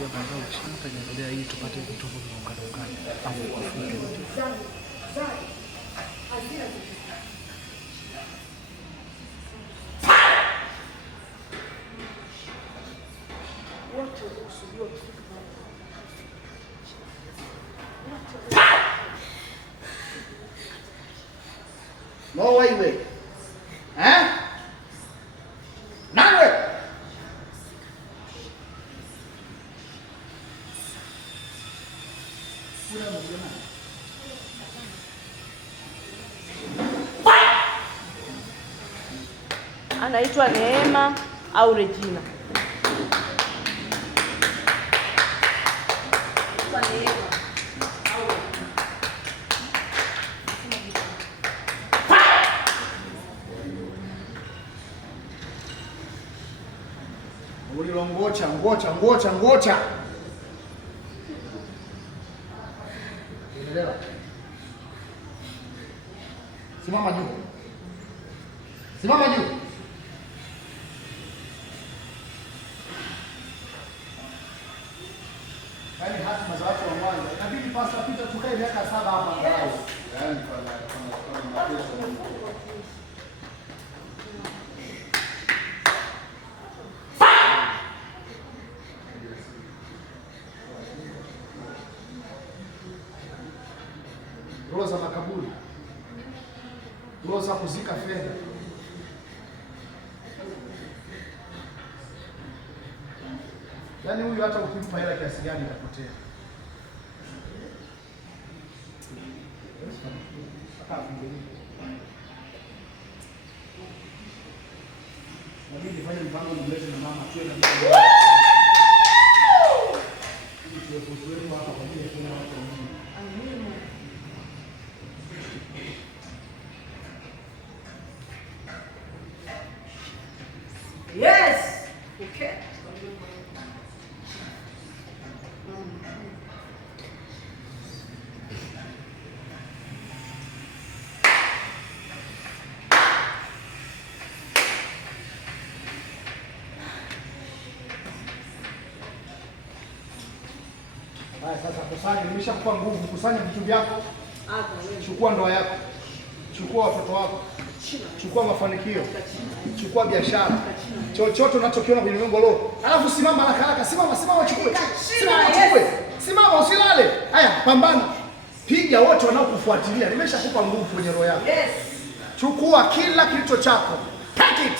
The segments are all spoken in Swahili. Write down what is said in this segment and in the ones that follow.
pia baadaye ukishaendelea hii tupate vitu vinaungana hapo kwa fupi. No way. Eh? Nawe. Anaitwa Neema au Regina. Ngocha. Unaelewa? Simama juu. Yaani hatima za watu wa Mwanza. Inabidi pasta pita tukae miaka 7 hapa angalau. Yaani kwa roho za makaburi, roho za kuzika fedha. Yaani huyu hata ukimpa hela kiasi gani itapotea. Nabidi fanye mpango mlete na mama tuwe na tuwe hapa kwa ajili ya kuna watu wengine. Amina. Yes. Okay. Haya sasa kusanya, nimeshakupa nguvu, kusanya vitu vyako. Chukua ndoa yako. Chukua watoto wako. Chukua mafanikio. Chukua biashara. Chochote unachokiona kwenye ulimwengu leo. Alafu simama haraka, simama chukue. Simama usilale. Haya, pambana. Piga wote wanaokufuatilia. Nimeshakupa nguvu kwenye roho yako. Yes. Chukua kila kilicho chako. Take it.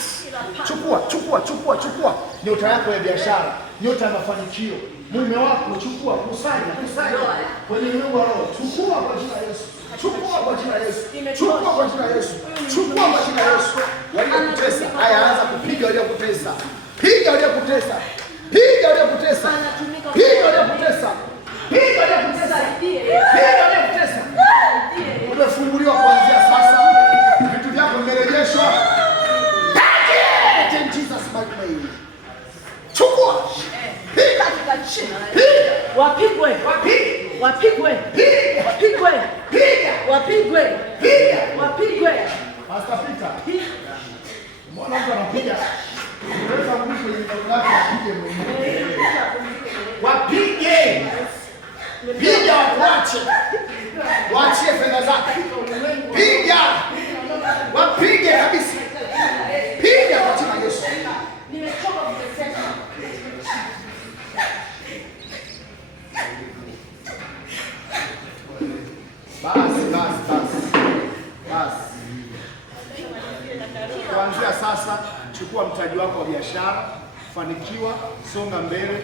Chukua. Nyota yako ya biashara, nyota ya mafanikio. Mume wako chukua, kusanya kwenye ulimwengu wa roho. Chukua kwa jina la Yesu. Waliokutesa, haya anza kupiga waliokutesa. Piga waliokutesa. Umefunguliwa kuanzia sasa. Vitu vyako vimerejeshwa. Take it in Jesus mighty name. Chukua. Piga. Wapigwe. Pastor Peter. Mbona mtu anapiga? Unaweza mwisho kwenye ndoto yake apige mwenyewe. Wapige. Piga waache. Waachie fedha zake. Piga. Wapige kabisa. Piga kwa jina la Yesu. Nimechoka kuteseka. Basi. Kuanzia sasa chukua mtaji wako wa biashara, fanikiwa, songa mbele.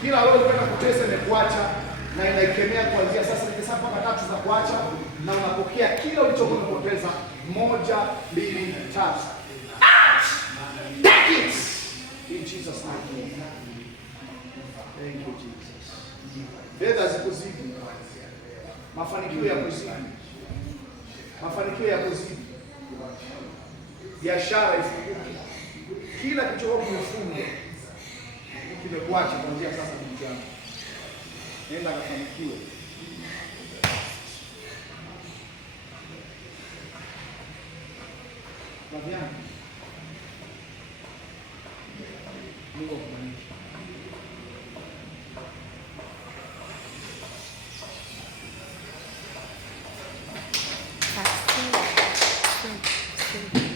Kila roho inataka kutesa na kuacha na inaikemea kuanzia sasa nikihesabu mpaka 3 za kuacha na unapokea kila ulichokuwa umepoteza. 1, 2, 3. Take it. In Jesus name. Thank you Jesus. Fedha zikuzidi. Mafanikio ya kuzidi. Biashara ifunguke. Kila kichokofu kimefungwa kimekuacha kuanzia sasa kijana. Nenda kafanikiwe. Babiana. Mungu akubariki.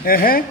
Ehe.